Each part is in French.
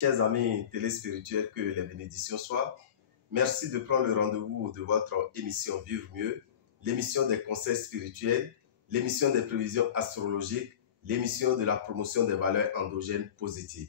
Chers amis téléspirituels, que les bénédictions soient. Merci de prendre le rendez-vous de votre émission Vivre mieux, l'émission des conseils spirituels, l'émission des prévisions astrologiques, l'émission de la promotion des valeurs endogènes positives.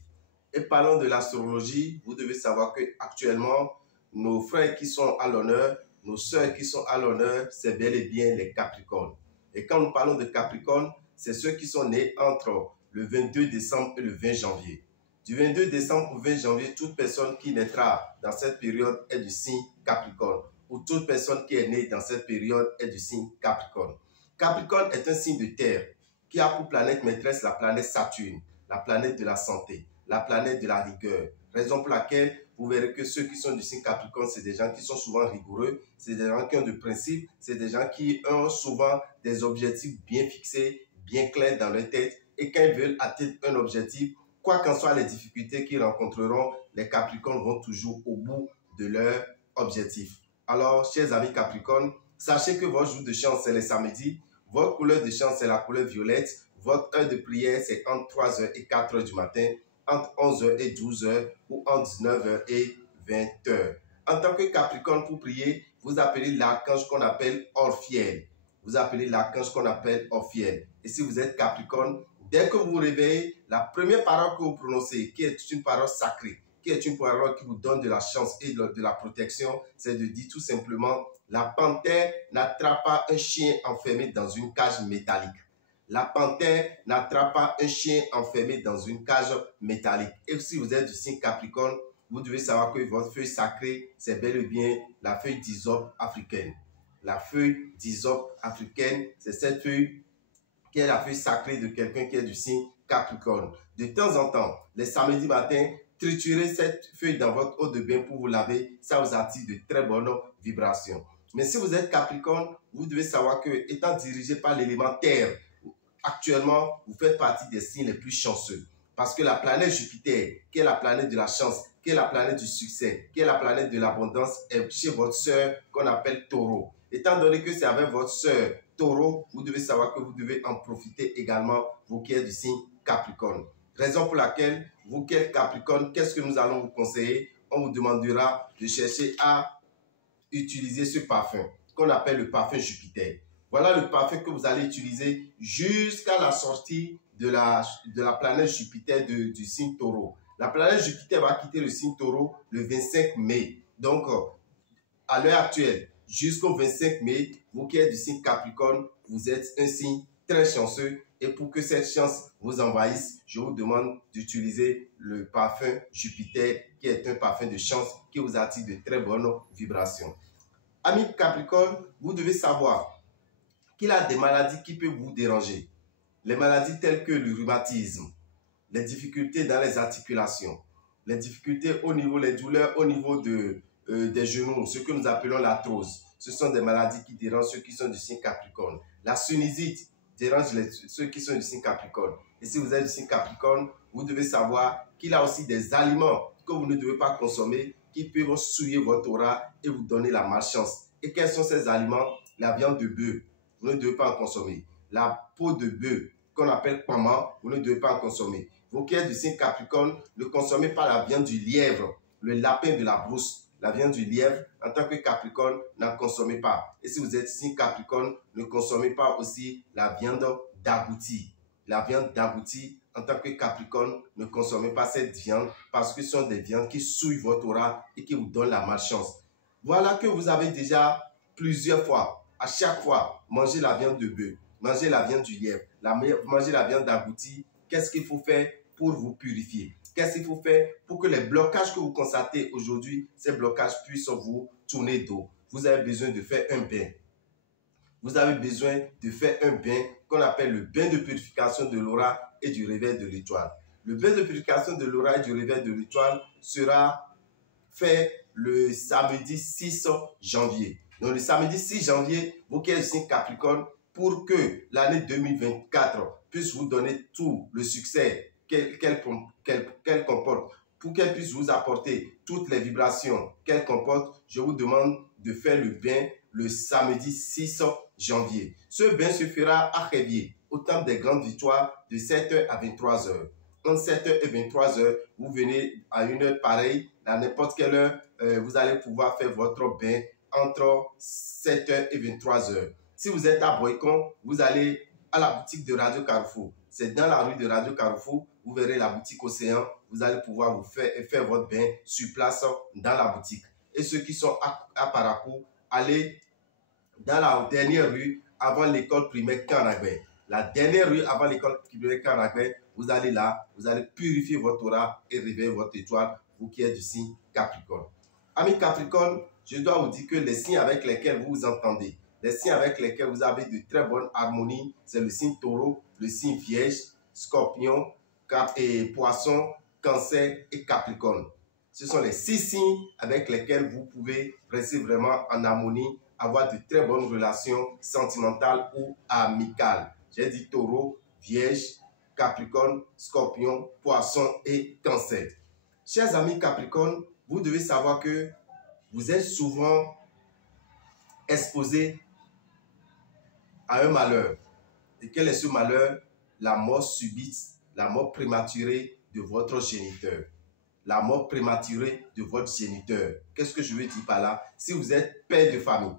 Et parlant de l'astrologie, vous devez savoir que actuellement, nos frères qui sont à l'honneur, nos sœurs qui sont à l'honneur, c'est bel et bien les Capricornes. Et quand nous parlons de Capricornes, c'est ceux qui sont nés entre le 22 décembre et le 20 janvier. Du 22 décembre au 20 janvier, toute personne qui naîtra dans cette période est du signe Capricorne. Ou toute personne qui est née dans cette période est du signe Capricorne. Capricorne est un signe de terre qui a pour planète maîtresse la planète Saturne, la planète de la santé, la planète de la rigueur. Raison pour laquelle vous verrez que ceux qui sont du signe Capricorne, c'est des gens qui sont souvent rigoureux, c'est des gens qui ont de principes, c'est des gens qui ont souvent des objectifs bien fixés, bien clairs dans leur tête. Et quand ils veulent atteindre un objectif, quoi qu'en soient les difficultés qu'ils rencontreront, les Capricornes vont toujours au bout de leur objectif. Alors, chers amis Capricornes, sachez que votre jour de chance, c'est le samedi. Votre couleur de chance, c'est la couleur violette. Votre heure de prière, c'est entre 3h et 4h du matin, entre 11h et 12h ou entre 19h et 20h. En tant que Capricorne, pour prier, vous appelez l'archange qu'on appelle Orphiel. Vous appelez l'archange qu'on appelle Orphiel. Et si vous êtes Capricorne, dès que vous vous réveillez, la première parole que vous prononcez, qui est une parole sacrée, qui est une parole qui vous donne de la chance et de la protection, c'est de dire tout simplement, la panthère n'attrape pas un chien enfermé dans une cage métallique. La panthère n'attrape pas un chien enfermé dans une cage métallique. Et si vous êtes du signe Capricorne, vous devez savoir que votre feuille sacrée, c'est bel et bien la feuille d'hysope africaine. La feuille d'hysope africaine, c'est cette feuille qui est la feuille sacrée de quelqu'un qui est du signe Capricorne. De temps en temps, les samedis matins, triturez cette feuille dans votre eau de bain pour vous laver. Ça vous attire de très bonnes vibrations. Mais si vous êtes Capricorne, vous devez savoir que, étant dirigé par l'élément terre, actuellement, vous faites partie des signes les plus chanceux. Parce que la planète Jupiter, qui est la planète de la chance, qui est la planète du succès, qui est la planète de l'abondance, est chez votre sœur qu'on appelle Taureau. Étant donné que c'est avec votre sœur Taureau, vous devez savoir que vous devez en profiter également, vous qui êtes du signe Capricorne. Raison pour laquelle, vous qui êtes Capricorne, qu'est-ce que nous allons vous conseiller? On vous demandera de chercher à utiliser ce parfum qu'on appelle le parfum Jupiter. Voilà le parfum que vous allez utiliser jusqu'à la sortie de la planète Jupiter du signe Taureau. La planète Jupiter va quitter le signe Taureau le 25 mai. Donc, à l'heure actuelle, jusqu'au 25 mai, vous qui êtes du signe Capricorne, vous êtes un signe très chanceux. Et pour que cette chance vous envahisse, je vous demande d'utiliser le parfum Jupiter, qui est un parfum de chance qui vous attire de très bonnes vibrations. Amis Capricorne, vous devez savoir qu'il y a des maladies qui peuvent vous déranger. Les maladies telles que le rhumatisme, les difficultés dans les articulations, les difficultés au niveau, les douleurs au niveau des genoux, ce que nous appelons l'arthrose. Ce sont des maladies qui dérangent ceux qui sont du signe Capricorne. La sinusite dérange ceux qui sont du signe Capricorne. Et si vous êtes du signe Capricorne, vous devez savoir qu'il y a aussi des aliments que vous ne devez pas consommer qui peuvent souiller votre aura et vous donner la malchance. Et quels sont ces aliments? La viande de bœuf, vous ne devez pas en consommer. La peau de bœuf, qu'on appelle pama, vous ne devez pas en consommer. Vous qui êtes du signe Capricorne, ne consommez pas la viande du lièvre, le lapin de la brousse. La viande du lièvre, en tant que Capricorne, n'en consommez pas. Et si vous êtes signe Capricorne, ne consommez pas aussi la viande d'agouti. La viande d'agouti, en tant que Capricorne, ne consommez pas cette viande parce que ce sont des viandes qui souillent votre aura et qui vous donnent la malchance. Voilà que vous avez déjà plusieurs fois, à chaque fois, mangé la viande de bœuf, mangé la viande du lièvre, mangé la viande d'agouti. Qu'est-ce qu'il faut faire pour vous purifier? Qu'est-ce qu'il faut faire pour que les blocages que vous constatez aujourd'hui, ces blocages puissent vous tourner dos? Vous avez besoin de faire un bain. Vous avez besoin de faire un bain qu'on appelle le bain de purification de l'aura et du réveil de l'étoile. Le bain de purification de l'aura et du réveil de l'étoile sera fait le samedi 6 janvier. Donc le samedi 6 janvier, vous qui êtes signe Capricorne, pour que l'année 2024 puisse vous donner tout le succès qu'elle comporte, pour qu'elle puisse vous apporter toutes les vibrations qu'elle comporte, je vous demande de faire le bain le samedi 6 janvier. Ce bain se fera à Révier, au temple des grandes victoires, de 7h à 23h. entre 7h et 23h, vous venez à une heure pareille, à n'importe quelle heure, vous allez pouvoir faire votre bain entre 7h et 23h. Si vous êtes à Boycon, vous allez à la boutique de Radio Carrefour. C'est dans la rue de Radio Carrefour, vous verrez la boutique Océan, vous allez pouvoir vous faire votre bain sur place dans la boutique. Et ceux qui sont à Parakou, allez dans la dernière rue avant l'école primaire Kanagbe. La dernière rue avant l'école primaire Kanagbe, vous allez là, vous allez purifier votre aura et réveiller votre étoile, vous qui êtes du signe Capricorne. Amis Capricorne, je dois vous dire que les signes avec lesquels vous vous entendez, les signes avec lesquels vous avez de très bonnes harmonies, c'est le signe Taureau, le signe Vierge, Scorpion, et Poisson, Cancer et Capricorne. Ce sont les 6 signes avec lesquels vous pouvez rester vraiment en harmonie, avoir de très bonnes relations sentimentales ou amicales. J'ai dit Taureau, Vierge, Capricorne, Scorpion, Poisson et Cancer. Chers amis Capricorne, vous devez savoir que vous êtes souvent exposés à un malheur. Et quel est ce malheur? La mort subite, la mort prématurée de votre géniteur. La mort prématurée de votre géniteur. Qu'est-ce que je veux dire par là? Si vous êtes père de famille,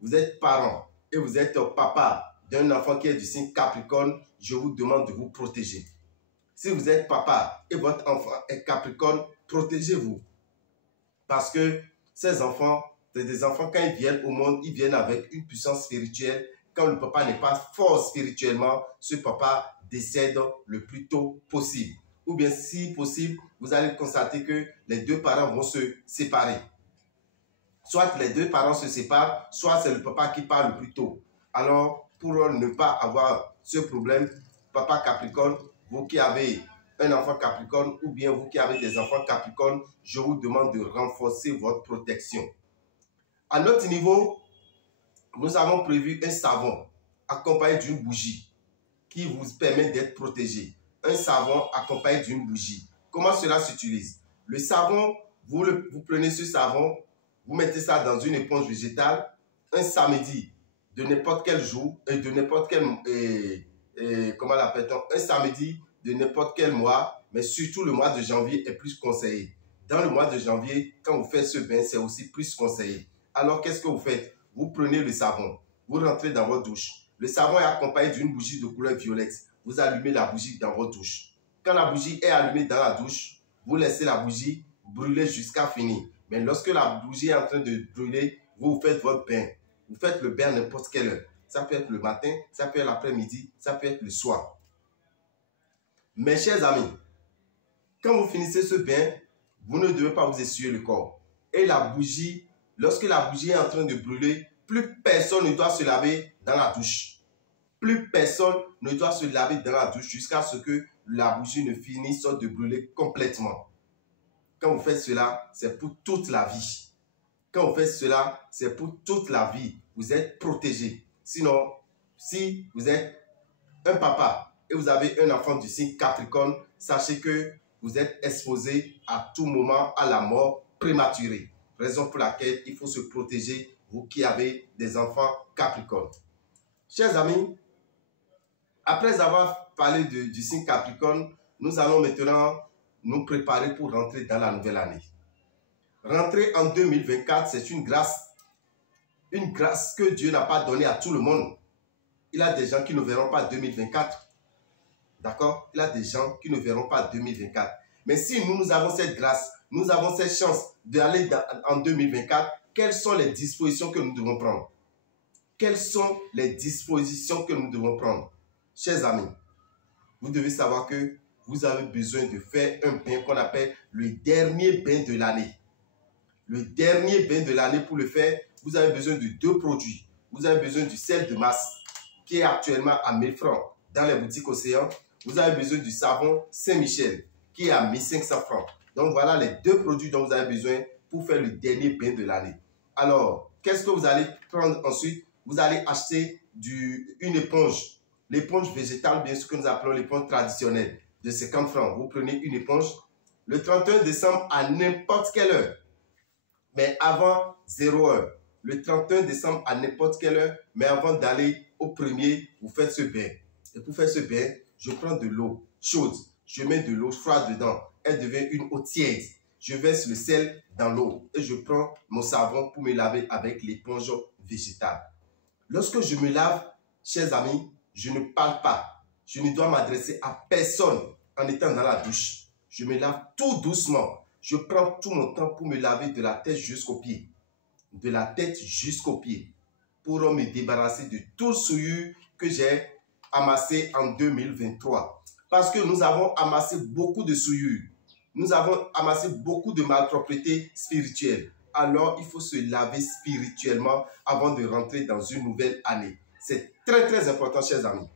vous êtes parent et vous êtes papa d'un enfant qui est du signe Capricorne, je vous demande de vous protéger. Si vous êtes papa et votre enfant est Capricorne, protégez-vous. Parce que ces enfants, c'est des enfants, quand ils viennent au monde, ils viennent avec une puissance spirituelle. Quand le papa n'est pas fort spirituellement, ce papa décède le plus tôt possible. Ou bien, si possible, vous allez constater que les deux parents vont se séparer. Soit les deux parents se séparent, soit c'est le papa qui part le plus tôt. Alors, pour ne pas avoir ce problème, papa Capricorne, vous qui avez un enfant Capricorne ou bien vous qui avez des enfants Capricorne, je vous demande de renforcer votre protection. À notre niveau, nous avons prévu un savon accompagné d'une bougie qui vous permet d'être protégé. Un savon accompagné d'une bougie. Comment cela s'utilise? Le savon, vous prenez ce savon, vous mettez ça dans une éponge végétale, un samedi de n'importe quel jour, et de n'importe quel, comment l'appelle-t-on? Un samedi de n'importe quel mois, mais surtout le mois de janvier est plus conseillé. Dans le mois de janvier, quand vous faites ce bain, c'est aussi plus conseillé. Alors, qu'est-ce que vous faites? Vous prenez le savon, vous rentrez dans votre douche. Le savon est accompagné d'une bougie de couleur violette. Vous allumez la bougie dans votre douche. Quand la bougie est allumée dans la douche, vous laissez la bougie brûler jusqu'à finir. Mais lorsque la bougie est en train de brûler, vous faites votre bain. Vous faites le bain à n'importe quelle heure. Ça peut être le matin, ça peut être l'après-midi, ça peut être le soir. Mes chers amis, quand vous finissez ce bain, vous ne devez pas vous essuyer le corps. Et la bougie, lorsque la bougie est en train de brûler, plus personne ne doit se laver dans la douche. Plus personne ne doit se laver dans la douche jusqu'à ce que la bougie ne finisse de brûler complètement. Quand vous faites cela, c'est pour toute la vie. Quand vous faites cela, c'est pour toute la vie. Vous êtes protégé. Sinon, si vous êtes un papa et vous avez un enfant du signe Capricorne, sachez que vous êtes exposé à tout moment à la mort prématurée. Raison pour laquelle il faut se protéger, vous qui avez des enfants Capricorne. Chers amis, après avoir parlé du signe Capricorne, nous allons maintenant nous préparer pour rentrer dans la nouvelle année. Rentrer en 2024, c'est une grâce que Dieu n'a pas donnée à tout le monde. Il y a des gens qui ne verront pas 2024. D'accord? Il y a des gens qui ne verront pas 2024. Mais si nous avons cette grâce, nous avons cette chance d'aller en 2024, quelles sont les dispositions que nous devons prendre? Quelles sont les dispositions que nous devons prendre? Chers amis, vous devez savoir que vous avez besoin de faire un bain qu'on appelle le dernier bain de l'année. Le dernier bain de l'année, pour le faire, vous avez besoin de 2 produits. Vous avez besoin du sel de masse qui est actuellement à 1000 francs dans les boutiques Océan. Vous avez besoin du savon Saint-Michel qui est à 1500 francs. Donc voilà les 2 produits dont vous avez besoin pour faire le dernier bain de l'année. Alors, qu'est-ce que vous allez prendre ensuite? Vous allez acheter une éponge. L'éponge végétale, bien sûr que nous appelons l'éponge traditionnelle de 50 francs. Vous prenez une éponge le 31 décembre à n'importe quelle heure. Mais avant 0 heure. Le 31 décembre à n'importe quelle heure, mais avant d'aller au premier, vous faites ce bain. Et pour faire ce bain, je prends de l'eau chaude. je mets de l'eau froide dedans, elle devient une eau tiède. Je verse le sel dans l'eau et je prends mon savon pour me laver avec l'éponge végétale. Lorsque je me lave, chers amis, je ne parle pas. Je ne dois m'adresser à personne en étant dans la douche. Je me lave tout doucement. Je prends tout mon temps pour me laver de la tête jusqu'aux pieds. De la tête jusqu'aux pieds. Pour me débarrasser de tout souillure que j'ai amassé en 2023. Parce que nous avons amassé beaucoup de souillure. Nous avons amassé beaucoup de malpropreté spirituelle. Alors, il faut se laver spirituellement avant de rentrer dans une nouvelle année. C'est très, très important, chers amis.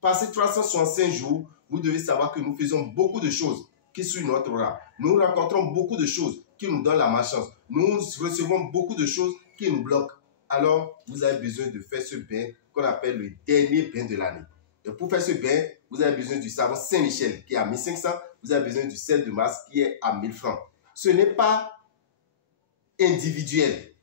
Passé 365 jours, vous devez savoir que nous faisons beaucoup de choses qui suivent notre aura. Nous rencontrons beaucoup de choses qui nous donnent la malchance. Nous recevons beaucoup de choses qui nous bloquent. Alors, vous avez besoin de faire ce bain qu'on appelle le dernier bain de l'année. Et pour faire ce bain, vous avez besoin du savon Saint-Michel qui est à 1500. Vous avez besoin du sel de Mars qui est à 1000 francs. Ce n'est pas individuel.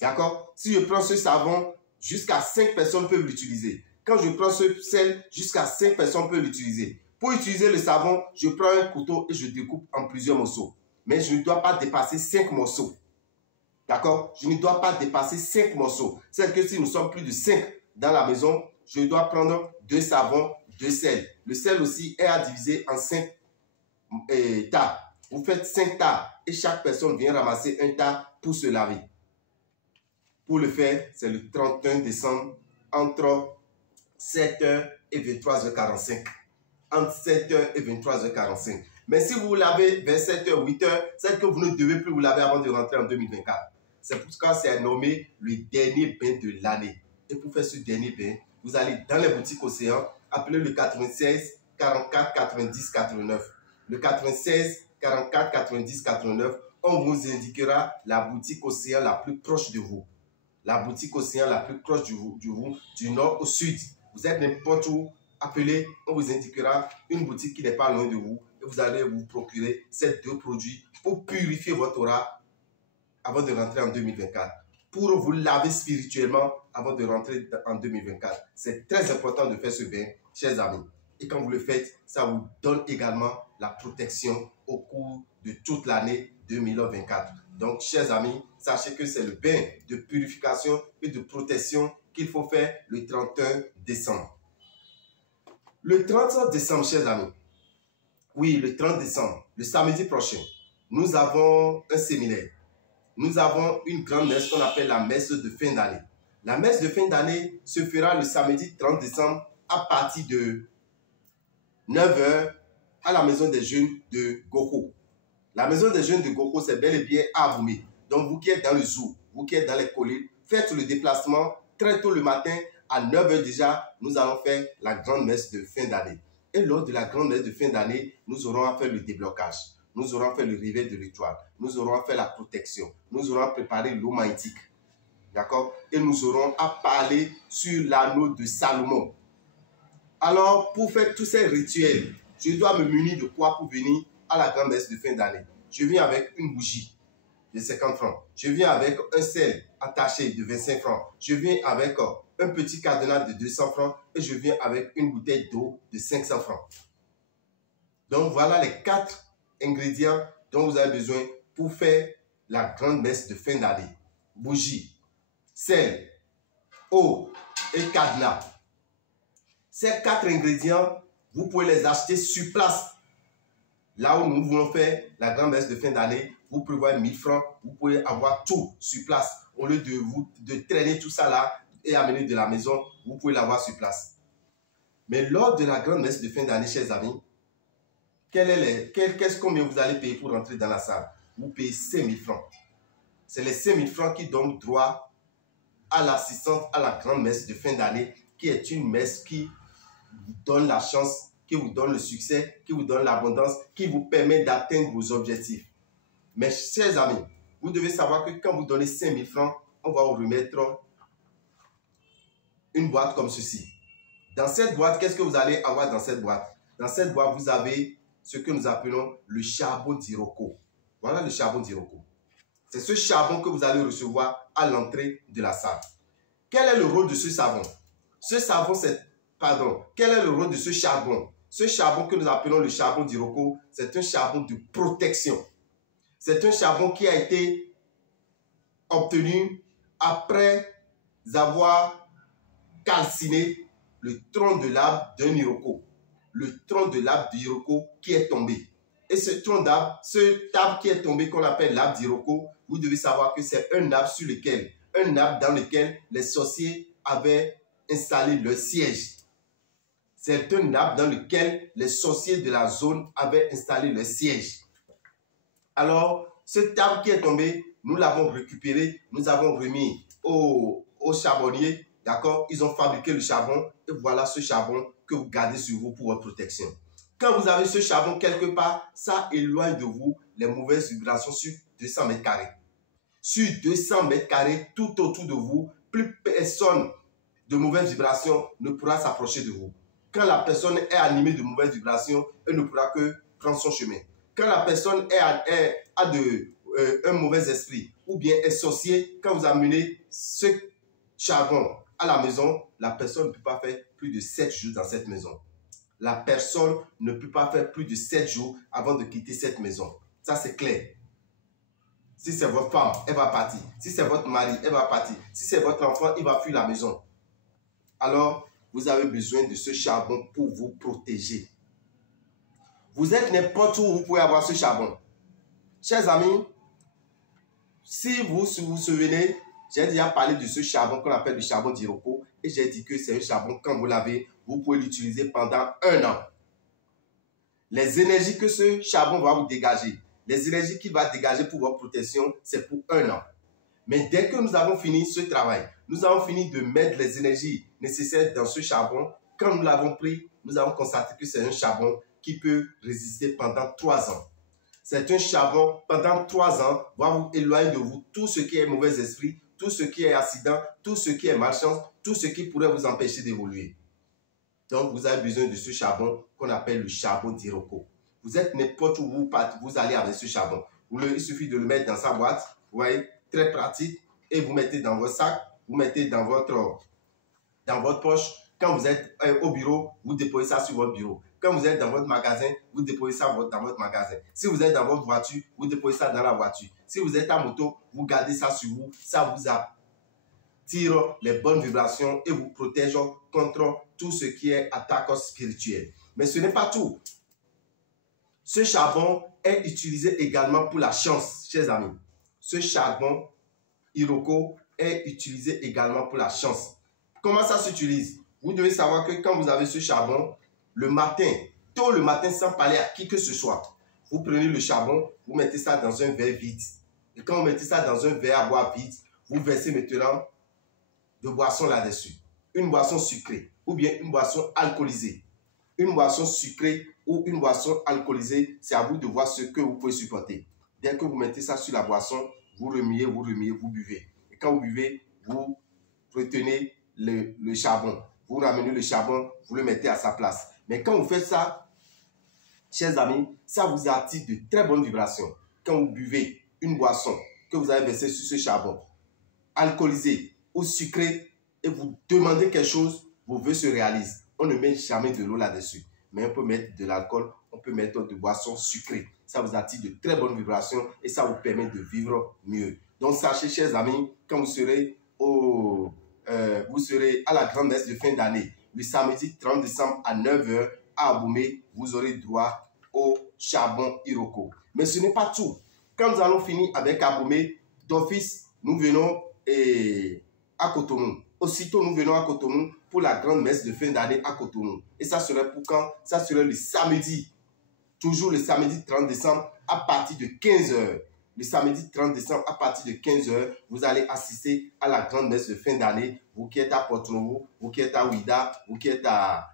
D'accord? Si je prends ce savon, jusqu'à 5 personnes peuvent l'utiliser. Quand je prends ce sel, jusqu'à 5 personnes peuvent l'utiliser. Pour utiliser le savon, je prends un couteau et je découpe en plusieurs morceaux. Mais je ne dois pas dépasser 5 morceaux. D'accord? Je ne dois pas dépasser 5 morceaux. C'est que si nous sommes plus de 5 dans la maison, je dois prendre 2 savons, 2 sels. Le sel aussi est à diviser en 5 tas. Vous faites 5 tas et chaque personne vient ramasser un tas pour se laver. Pour le faire, c'est le 31 décembre entre 7h et 23h45. Entre 7h et 23h45. Mais si vous vous lavez vers 7h, 8h, c'est que vous ne devez plus vous laver avant de rentrer en 2024. C'est pourquoi c'est nommé le dernier bain de l'année. Et pour faire ce dernier bain, vous allez dans les boutiques Océan, appelez le 96 44 90 89. Le 96 44 90 89, on vous indiquera la boutique Océan la plus proche de vous. La boutique Océan la plus proche du nord au sud. Vous êtes n'importe où, appelez, on vous indiquera une boutique qui n'est pas loin de vous et vous allez vous procurer ces 2 produits pour purifier votre aura avant de rentrer en 2024. Pour vous laver spirituellement avant de rentrer en 2024. C'est très important de faire ce bain, chers amis. Et quand vous le faites, ça vous donne également la protection au cours de toute l'année 2024. Donc, chers amis, sachez que c'est le bain de purification et de protection qu'il faut faire le 31 décembre. Le 30 décembre, chers amis, oui, le 30 décembre, le samedi prochain, nous avons un séminaire. Nous avons une grande messe qu'on appelle la messe de fin d'année. La messe de fin d'année se fera le samedi 30 décembre à partir de 9h à la maison des jeunes de Goko. La maison des jeunes de Goko, c'est bel et bien à Aboumé. Donc, vous qui êtes dans le zoo, vous qui êtes dans les collines, faites le déplacement très tôt le matin. À 9h déjà, nous allons faire la grande messe de fin d'année. Et lors de la grande messe de fin d'année, nous aurons à faire le déblocage. Nous aurons fait le réveil de l'étoile. Nous aurons fait la protection. Nous aurons préparé l'eau magnétique. D'accord? Et nous aurons à parler sur l'anneau de Salomon. Alors, pour faire tous ces rituels, je dois me munir de quoi pour venir à la grande messe de fin d'année? Je viens avec une bougie de 50 francs. Je viens avec un sel attaché de 25 francs. Je viens avec un petit cadenas de 200 francs. Et je viens avec une bouteille d'eau de 500 francs. Donc, voilà les 4 ingrédients dont vous avez besoin pour faire la grande messe de fin d'année. Bougie, sel, eau et cadenas. Ces 4 ingrédients, vous pouvez les acheter sur place. Là où nous voulons faire la grande messe de fin d'année, vous prévoyez 1000 francs, vous pouvez avoir tout sur place. Au lieu de traîner tout ça là et amener de la maison, vous pouvez l'avoir sur place. Mais lors de la grande messe de fin d'année, chers amis, combien vous allez payer pour rentrer dans la salle? Vous payez 5000 francs. C'est les 5000 francs qui donnent droit à l'assistance à la grande messe de fin d'année, qui est une messe qui vous donne la chance, qui vous donne le succès, qui vous donne l'abondance, qui vous permet d'atteindre vos objectifs. Mais chers amis, vous devez savoir que quand vous donnez 5000 francs, on va vous remettre une boîte comme ceci. Dans cette boîte, qu'est-ce que vous allez avoir dans cette boîte? Dans cette boîte, vous avez ce que nous appelons le charbon d'Iroko. Voilà le charbon d'Iroko. C'est ce charbon que vous allez recevoir à l'entrée de la salle. Quel est le rôle de ce savon? Quel est le rôle de ce charbon? Ce charbon que nous appelons le charbon d'Iroko, c'est un charbon de protection. C'est un charbon qui a été obtenu après avoir calciné le tronc de l'arbre d'un Iroko. Le tronc de l'arbre d'Iroko qui est tombé. Et ce tronc d'arbre, cet arbre qui est tombé qu'on appelle l'arbre d'Iroko, vous devez savoir que c'est un arbre dans lequel les sorciers avaient installé leur siège. C'est un arbre dans lequel les sorciers de la zone avaient installé leur siège. Alors, cet arbre qui est tombé, nous l'avons récupéré, nous avons remis au charbonnier, d'accord? Ils ont fabriqué le charbon et voilà ce charbon que vous gardez sur vous pour votre protection. Quand vous avez ce charbon quelque part, ça éloigne de vous les mauvaises vibrations sur 200 mètres carrés. Sur 200 mètres carrés, tout autour de vous, plus personne de mauvaises vibrations ne pourra s'approcher de vous. Quand la personne est animée de mauvaises vibrations, elle ne pourra que prendre son chemin. Quand la personne a un mauvais esprit ou bien est sorcier, quand vous amenez ce charbon à la maison, la personne ne peut pas faire plus de 7 jours dans cette maison. La personne ne peut pas faire plus de 7 jours avant de quitter cette maison. Ça, c'est clair. Si c'est votre femme, elle va partir. Si c'est votre mari, elle va partir. Si c'est votre enfant, il va fuir la maison. Alors, vous avez besoin de ce charbon pour vous protéger. Vous êtes n'importe où, vous pouvez avoir ce charbon. Chers amis, si vous vous souvenez, j'ai déjà parlé de ce charbon qu'on appelle le charbon d'Iroko et j'ai dit que c'est un charbon, quand vous l'avez, vous pouvez l'utiliser pendant 1 an. Les énergies que ce charbon va vous dégager, les énergies qu'il va dégager pour votre protection, c'est pour 1 an. Mais dès que nous avons fini ce travail, nous avons fini de mettre les énergies nécessaires dans ce charbon, quand nous l'avons pris, nous avons constaté que c'est un charbon qui peut résister pendant 3 ans. C'est un charbon, pendant 3 ans, va vous éloigner de vous tout ce qui est mauvais esprit, tout ce qui est accident, tout ce qui est malchance, tout ce qui pourrait vous empêcher d'évoluer. Donc, vous avez besoin de ce charbon qu'on appelle le charbon d'Iroko. Vous êtes n'importe où vous allez avec ce charbon. Il suffit de le mettre dans sa boîte, vous voyez, très pratique, et vous mettez dans votre sac, vous mettez dans votre poche. Quand vous êtes au bureau, vous déposez ça sur votre bureau. Quand vous êtes dans votre magasin, vous déposez ça dans votre magasin. Si vous êtes dans votre voiture, vous déposez ça dans la voiture. Si vous êtes en moto, vous gardez ça sur vous. Ça vous attire les bonnes vibrations et vous protège contre tout ce qui est attaque spirituelle. Mais ce n'est pas tout. Ce charbon est utilisé également pour la chance, chers amis. Ce charbon Iroko est utilisé également pour la chance. Comment ça s'utilise? Vous devez savoir que quand vous avez ce charbon, le matin, tôt le matin, sans parler à qui que ce soit, vous prenez le charbon, vous mettez ça dans un verre vide. Et quand vous mettez ça dans un verre à boire vide, vous versez maintenant de boisson là-dessus. Une boisson sucrée ou bien une boisson alcoolisée. Une boisson sucrée ou une boisson alcoolisée, c'est à vous de voir ce que vous pouvez supporter. Dès que vous mettez ça sur la boisson, vous remuez, vous buvez. Et quand vous buvez, vous retenez le charbon. Vous ramenez le charbon, vous le mettez à sa place. Mais quand vous faites ça, chers amis, ça vous attire de très bonnes vibrations. Quand vous buvez une boisson que vous avez versée sur ce charbon, alcoolisée ou sucrée, et vous demandez quelque chose, vos vœux se réalisent. On ne met jamais de l'eau là-dessus. Mais on peut mettre de l'alcool, on peut mettre de boissons sucrées. Ça vous attire de très bonnes vibrations et ça vous permet de vivre mieux. Donc sachez, chers amis, quand vous serez à la grande messe de fin d'année, le samedi 30 décembre à 9 h à Aboumé, vous aurez droit au charbon Iroko. Mais ce n'est pas tout. Quand nous allons finir avec Aboumé, d'office, nous venons à Cotonou. Aussitôt, nous venons à Cotonou pour la grande messe de fin d'année à Cotonou. Et ça serait pour quand? Ça serait le samedi. Toujours le samedi 30 décembre à partir de 15 h. Le samedi 30 décembre à partir de 15 h, vous allez assister à la grande messe de fin d'année. Vous qui êtes à Porto-Novo, vous qui êtes à Ouida, vous qui êtes à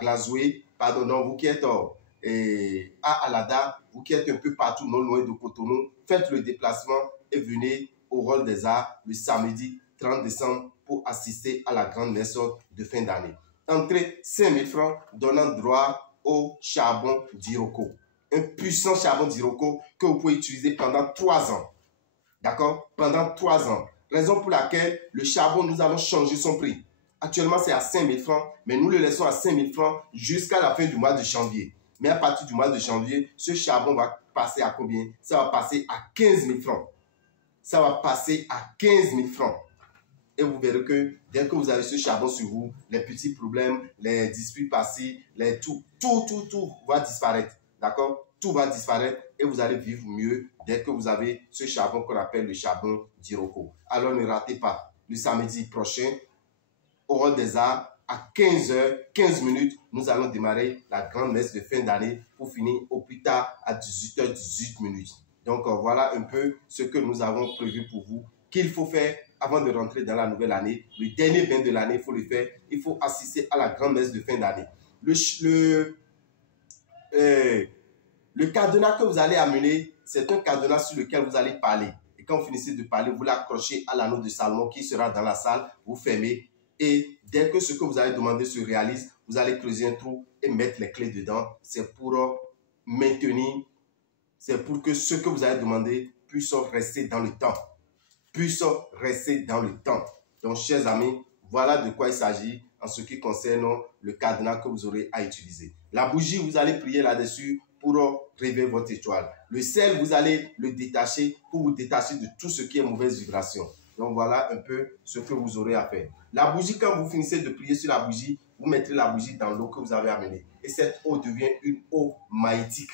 Glazoué, pardon, non, vous qui êtes à Alada, vous qui êtes un peu partout non loin de Cotonou, faites le déplacement et venez au Rôle des Arts le samedi 30 décembre pour assister à la grande messe de fin d'année. Entrée 5 000 francs donnant droit au charbon d'Iroko. Un puissant charbon d'Iroko que vous pouvez utiliser pendant 3 ans. D'accord? Pendant 3 ans. Raison pour laquelle le charbon, nous allons changer son prix. Actuellement, c'est à 5 000 francs, mais nous le laissons à 5 000 francs jusqu'à la fin du mois de janvier. Mais à partir du mois de janvier, ce charbon va passer à combien? Ça va passer à 15 000 francs. Ça va passer à 15 000 francs. Et vous verrez que dès que vous avez ce charbon sur vous, les petits problèmes, les disputes passées, tout va disparaître. D'accord? Tout va disparaître et vous allez vivre mieux dès que vous avez ce charbon qu'on appelle le charbon d'Iroko. Alors ne ratez pas, le samedi prochain, au Hall des Arts, à 15h15, nous allons démarrer la grande messe de fin d'année pour finir au plus tard à 18h18. Donc voilà un peu ce que nous avons prévu pour vous, qu'il faut faire avant de rentrer dans la nouvelle année. Le dernier bain de l'année, il faut le faire. Il faut assister à la grande messe de fin d'année. Le cadenas que vous allez amener, c'est un cadenas sur lequel vous allez parler. Et quand vous finissez de parler, vous l'accrochez à l'anneau de Salomon qui sera dans la salle, vous fermez. Et dès que ce que vous allez demander se réalise, vous allez creuser un trou et mettre les clés dedans. C'est pour maintenir, c'est pour que ce que vous allez demander puisse rester dans le temps. Puisse rester dans le temps. Donc, chers amis, voilà de quoi il s'agit en ce qui concerne le cadenas que vous aurez à utiliser. La bougie, vous allez prier là-dessus pour réveiller votre étoile. Le sel, vous allez le détacher pour vous détacher de tout ce qui est mauvaise vibration. Donc, voilà un peu ce que vous aurez à faire. La bougie, quand vous finissez de prier sur la bougie, vous mettrez la bougie dans l'eau que vous avez amenée. Et cette eau devient une eau maïtique.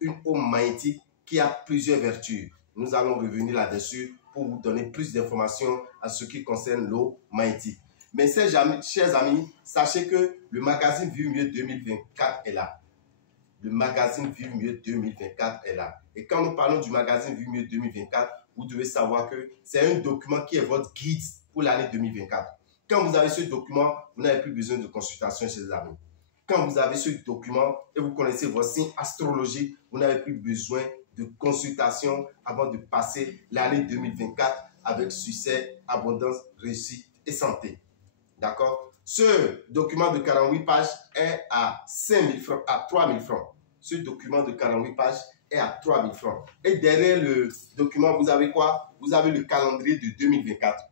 Une eau maïtique qui a plusieurs vertus. Nous allons revenir là-dessus pour vous donner plus d'informations à ce qui concerne l'eau maïtique. Mais chers amis, sachez que le magazine Vivre Mieux 2024 est là. Le magazine Vivre Mieux 2024 est là. Et quand nous parlons du magazine Vivre Mieux 2024, vous devez savoir que c'est un document qui est votre guide pour l'année 2024. Quand vous avez ce document, vous n'avez plus besoin de consultation chez les amis. Quand vous avez ce document et vous connaissez vos signes astrologiques, vous n'avez plus besoin de consultation avant de passer l'année 2024 avec succès, abondance, réussite et santé. D'accord? Ce document de 48 pages est à 5 000 francs, à 3 000 francs. Ce document de 48 pages est à 3 000 francs. Et derrière le document, vous avez quoi? Vous avez le calendrier de 2024.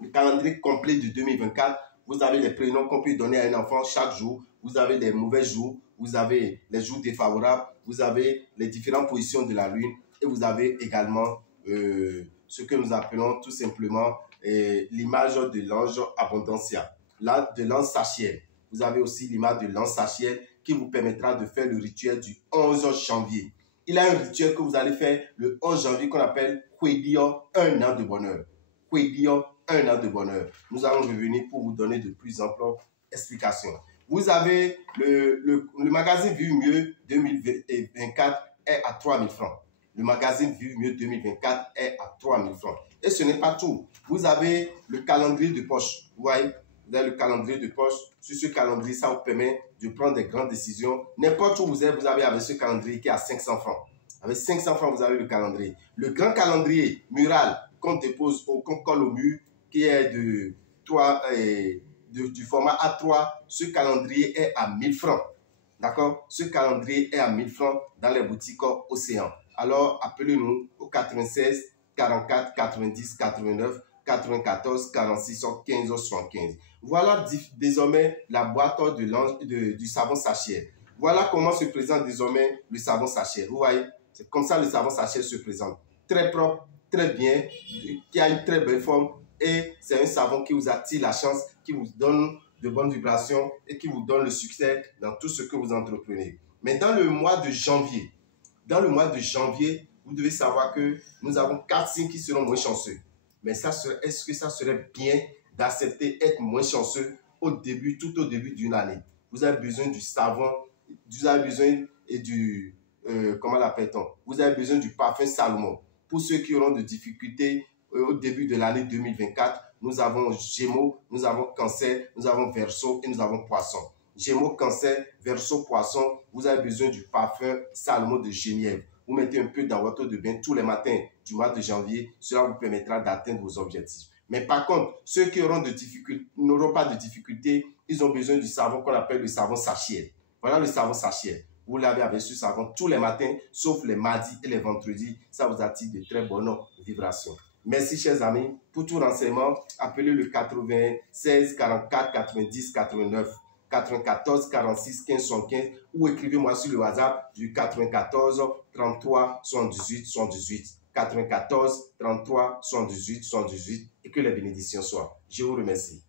Le calendrier complet de 2024. Vous avez les prénoms qu'on peut donner à un enfant chaque jour. Vous avez les mauvais jours. Vous avez les jours défavorables. Vous avez les différentes positions de la lune. Et vous avez également ce que nous appelons tout simplement l'image de l'ange abondantia. Là, de l'ange Sachiel. Vous avez aussi l'image de l'ange Sachiel qui vous permettra de faire le rituel du 11 janvier. Il y a un rituel que vous allez faire le 11 janvier qu'on appelle Kwedio, un an de bonheur. Kwedio, un an de bonheur. Nous allons revenir pour vous donner de plus amples explications. Vous avez le magazine Vivre Mieux 2024 est à 3 000 francs. Le magazine Vivre Mieux 2024 est à 3 000 francs. Et ce n'est pas tout. Vous avez le calendrier de poche. Vous voyez, vous avez le calendrier de poche. Sur ce calendrier, ça vous permet de prendre des grandes décisions. N'importe où vous êtes, vous avez avec ce calendrier qui est à 500 francs. Avec 500 francs, vous avez le calendrier. Le grand calendrier mural qu'on dépose, qu'on colle au mur, qui est du format A3, ce calendrier est à 1000 francs. D'accord? Ce calendrier est à 1000 francs dans les boutiques Océan. Alors, appelez-nous au 96 44 90 89 94 46 15 75. Voilà désormais la boîte du savon sachet. Voilà comment se présente désormais le savon sachet. Vous voyez, c'est comme ça le savon sachet se présente. Très propre, très bien, qui a une très belle forme. Et c'est un savon qui vous attire la chance, qui vous donne de bonnes vibrations et qui vous donne le succès dans tout ce que vous entreprenez. Mais dans le mois de janvier, vous devez savoir que nous avons 4 signes qui seront moins chanceux. Mais est-ce que ça serait bien d'accepter être moins chanceux tout au début d'une année? Vous avez besoin du savon, vous avez besoin comment l'appelle-t-on? Vous avez besoin du parfum Salomon. Pour ceux qui auront des difficultés au début de l'année 2024, nous avons Gémeaux, nous avons Cancer, nous avons Verseau et nous avons Poisson. Gémeaux, Cancer, Verseau, Poisson, vous avez besoin du parfum Salomon de Genièvre. Vous mettez un peu dans votre eau de bain tous les matins du mois de janvier. Cela vous permettra d'atteindre vos objectifs. Mais par contre, ceux qui n'auront pas de difficulté, ils ont besoin du savon qu'on appelle le savon sachet. Voilà le savon sachet. Vous l'avez avec ce savon tous les matins, sauf les mardis et les vendredis. Ça vous attire de très bonnes vibrations. Merci, chers amis. Pour tout renseignement, appelez le 96 44 90 89, 94 46 15 75 ou écrivez-moi sur le WhatsApp du 94 33 78 78. 94 33 78 78 et que les bénédictions soient. Je vous remercie.